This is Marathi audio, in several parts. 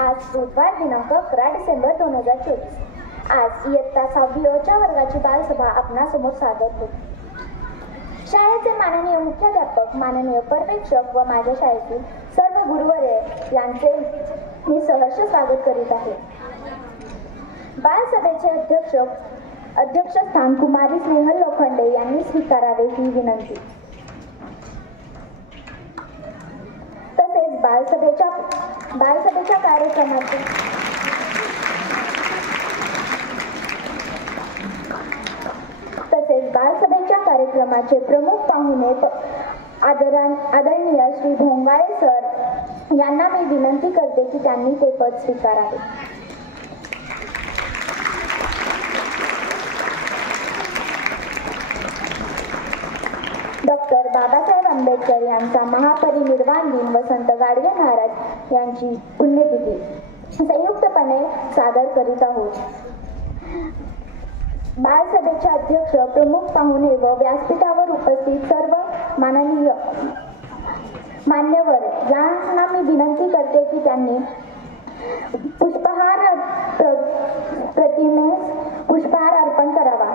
आज बुधवार दिनांक 11 डिसेंबर 2024. आज इयत्ता 6वी अ वर्गाची बालसभा आपणासमोर सादर होती. शाळेचे माननीय मुख्याध्यापक, माननीय पर्यवेक्षक व माझ्या शाळेतील सर्व गुरुवर्य यांचे मी सहर्ष स्वागत करीत आहे. बालसभेचे अध्यक्षस्थान कुमारी स्नेहल लोखंडे यांनी स्वीकारावे ही विनंती. तसेच बालसभेच्या कार्यक्रमाचे प्रमुख पाहुणे आदरणीय श्री भोंगाळे सर यांना मी विनंती करते की त्यांनी ते पद स्वीकारावे. डॉक्टर बाबासाहेब आंबेडकर यांचा महापरिनिर्वाण दिन वसंत गाडगे महाराज यांची पुण्यतिथी संयुक्तपणे सादर करीत आहोत. बालसभेचे अध्यक्ष, प्रमुख पाहुणे व व्यासपीठावर उपस्थित सर्व मान्यवर यांना मी विनंती करते की त्यांनी प्रतिमेस पुष्पहार अर्पण करावा.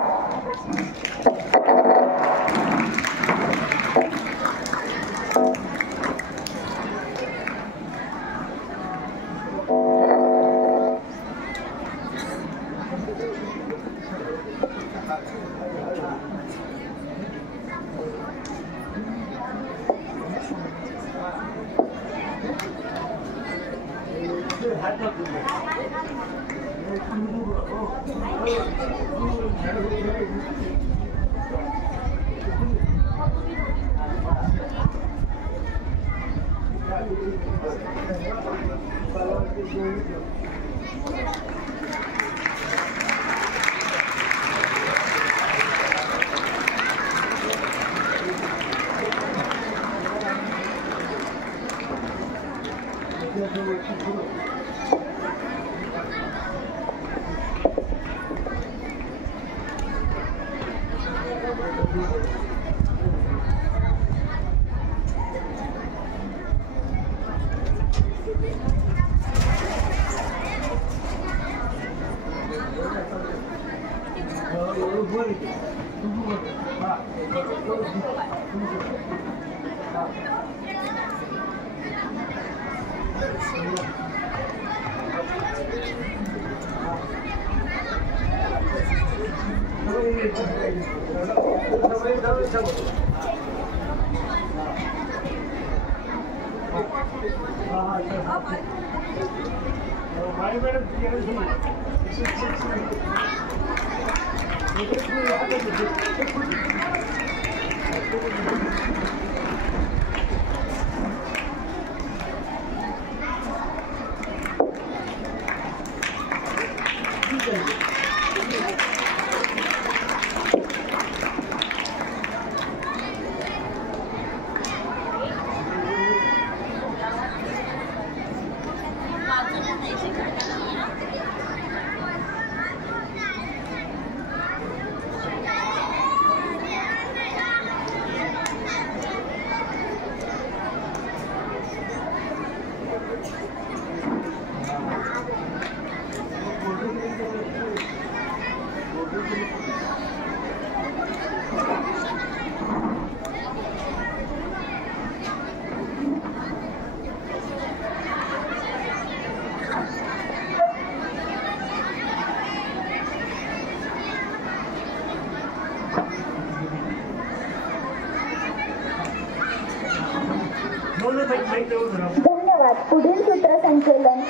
धन्यवाद. पुढील सूत्रसंचलन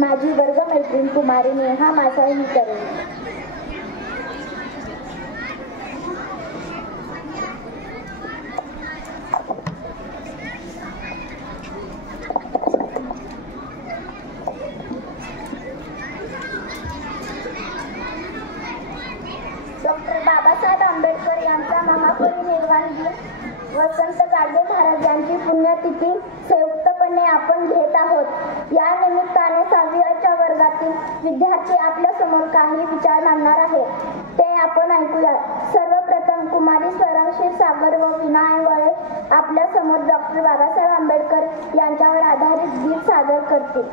माझी वर्गमैत्रीण कुमारी नेहा मासाळ ही करेल. डॉक्टर बाबासाहेब आंबेडकर यांचा महापरिनिर्वाण दिन वसंत गाडगे महाराज यांची पुण्यतिथी संयुक्तपणे आपण घेत आहोत. या निमित्ताने 6वी अ वर्गातील विद्यार्थी आपल्या समोर काही विचार मांडणार आहेत, ते आपण ऐकूया. सर्वप्रथम कुमारी स्वरांग क्षीरसागर व विनायवळे आपल्या समोर डॉक्टर बाबासाहेब आंबेडकर यांच्यावर आधारित गीत सादर करतील.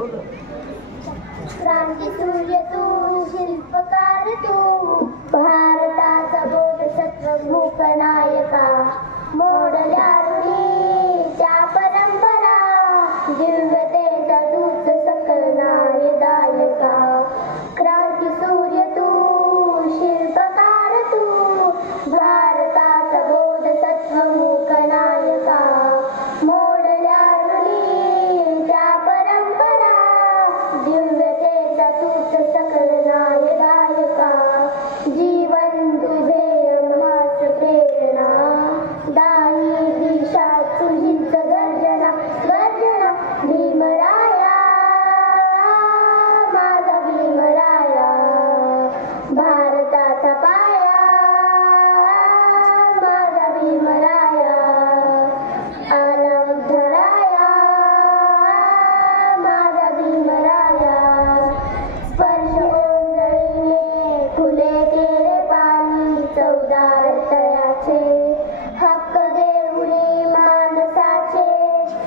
क्रांती सूर्य तू, शिल्पकार तू, भारताचा बोधसत्व मूकनायका, मोडल्या रूढी त्या परंपरा, दिव्यतेचा दूत सकल न्यायदायका. क्रांती सूर्य तू, शिल्पकार तू, भारताचा बोधसत्व मूकनायका, मोडल्या रूढी त्या परंपरा, दिव्यतेचा दूत सकल न्यायदायका. जीवन तुझे महास प्रेरणा, दाही दिशा तुझीच गर्जना, गर्जना भीमराया, माझा भीमराया, भारताचा पाया, माझा भीमराया, आला उद्धराया, माझा भीमराया. स्पर्श ओंजळीने फुले केले पाणी चवदार तळ्याचे, हक्क देऊनी माणसाचे,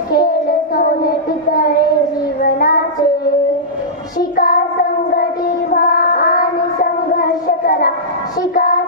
केले सोने पितळे जीवनाचे. शिका संघटी व्हा आणि संघर्ष करा, शिका